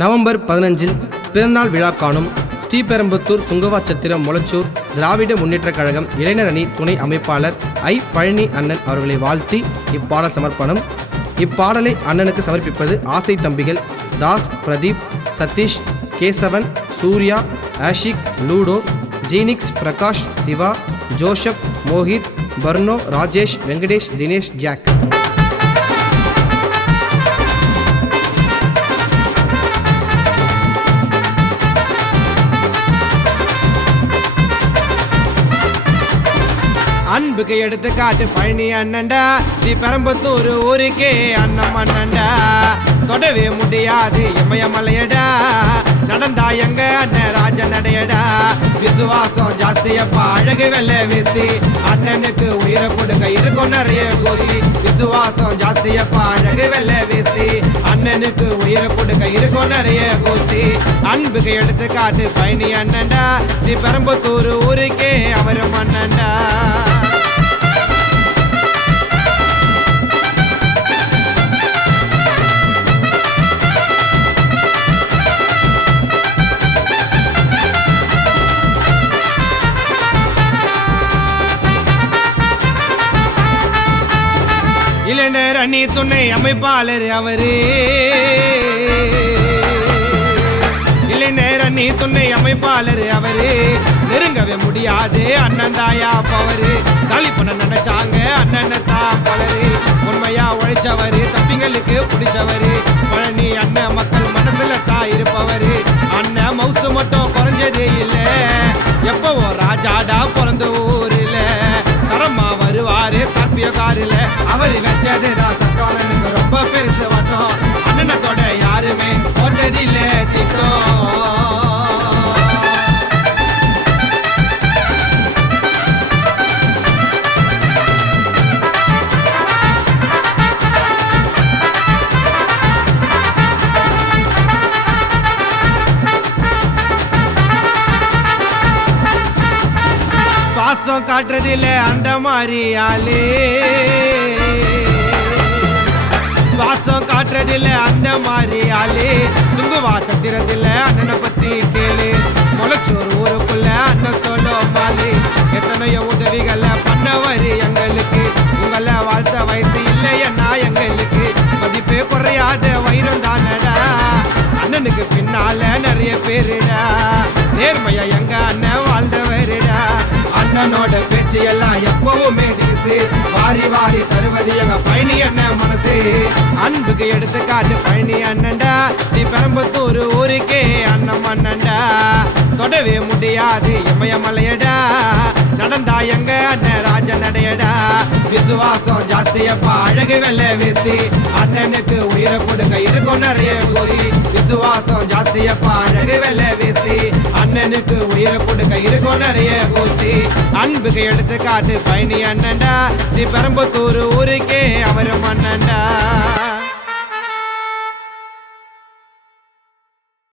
November 15 பிறந்தநாள் விழா காணும் ஸ்ரீபெரும்புத்தூர் சுங்கவாச்சத்திரம் மொளச்சூர் திராவிட முன்னேற்றக் கழகம் இளைஞர் அணி துணை அமைப்பாளர் ஐ பழனி அண்ணன் அவர்களை வாழ்த்தி இப்பாடல் சமர்ப்பணம். இப்பாடலை அண்ணனுக்கு சமர்ப்பிப்பது ஆசை தம்பிகள் Das, Pradeep, Satish, Kesavan, Surya, Ashiq, ludo, ஜீனிக்ஸ், Prakash, Siva, Joseph, Mohit, பர்னோ, Rajesh, Venkatesh, Dinesh, jack. அன்புக்கு எடுத்து காட்டு பழனி அண்ணன்டா, ஸ்ரீபெரும்புத்தூர் ஊருக்கே அண்ணம் அண்ணன்டா. தொடவே முடியாது இமயமலையடா, நடந்தா எங்க அண்ணன் ராஜ நடையடா. விசுவாசம் ஜாஸ்தியப்பா அழகு வெள்ள வீசி, அண்ணனுக்கு உயிரை கொடுக்க இருக்கும் நிறைய கோசி. விசுவாசம் ஜாஸ்தியப்பா அழகு வெள்ள வீசி, அண்ணனுக்கு உயிரை கொடுக்க இருக்கும் நிறைய கோசி. அன்புக்கு எடுத்து காட்டு பழனி அண்ணன்டா, ஸ்ரீபெரும்புத்தூர் ஊருக்கே அவரும் அண்ணன்டா. இளைஞர் அணி துணை அமைப்பாளர் அவரு, இளைஞர் அணி துணை அமைப்பாளர் அவரு. நெருங்கவே முடியாது அண்ணன் தாயா பவரு, காலி பண்ண நினைச்சாங்க அண்ணன் தான் பலரு. உண்மையா உழைச்சவரு, தம்பிங்களுக்கு பிடிச்சவரு, பழனி அண்ணன் மக்கள் மனசுல தான் இருப்பவரு. அண்ணன் மவுசு மட்டும் குறைஞ்சதே இல்லை, எப்பவோ ராஜாடா பிறந்த ஊரில் தரமா வருவாரு ஸ்கார்பியோ காரில். அவர் வச்சதுதான் சக்காலனுக்கு ரொம்ப பெருசு வட்டம், அண்ணனத்தோட யாருமே போட்டதில்லை திட்டம். பாசம் காட்டுறதில்ல அந்த மாதிரி ஆளு, பாசம் காட்டுறதில்ல அந்த மாதிரி ஆளு. சுங்குவா சத்திரத்தில அண்ணனை பத்தி கேளு, மொளச்சூர் ஊருக்குள்ள அண்ணன் சொல்லும் மாலு. எத்தனையோ உதவிகளை பண்ணவரு எங்களுக்கு, உங்களை வாழ்த்த வயசு இல்லையண்ணா எங்களுக்கு. மதிப்பே குறையாத வைரம் தானடா, அண்ணனுக்கு பின்னால நிறைய பேருடா. நேர்மையா எங்க அண்ணன் வாழ்ந்தவருடா, அண்ணனோட பேச்சு எல்லாம் எப்பவுமே திசு. வாரி வாரி தருவது எங்க பழனி அண்ணன் மனசு. அன்புக்கு எடுத்து காட்டு பழனி அண்ணன்டா, ஸ்ரீபெரும்புத்தூர் ஊருக்கே அண்ணம் அண்ணன்டா. தொடவே முடியாது இமயமலையடா, நடந்தா எங்க அண்ணன் ராஜ நடையடா. விசுவாசம் ஜாஸ்தியப்பா அழகு வெள்ள வீசி, அண்ணனுக்கு உயிரை கொடுக்க இருக்கும் நிறைய கோசி. விசுவாசம் ஜாஸ்தியப்பா அழகு வெள்ள வீசி, அண்ணனுக்கு உயிரை கொடுக்க இருக்கும் நிறைய கோசி. அன்புக்கு எடுத்து காட்டு பழனி அண்ணன்டா, ஸ்ரீபெரும்புத்தூர் ஊருக்கே அவரும் அண்ணன்டா.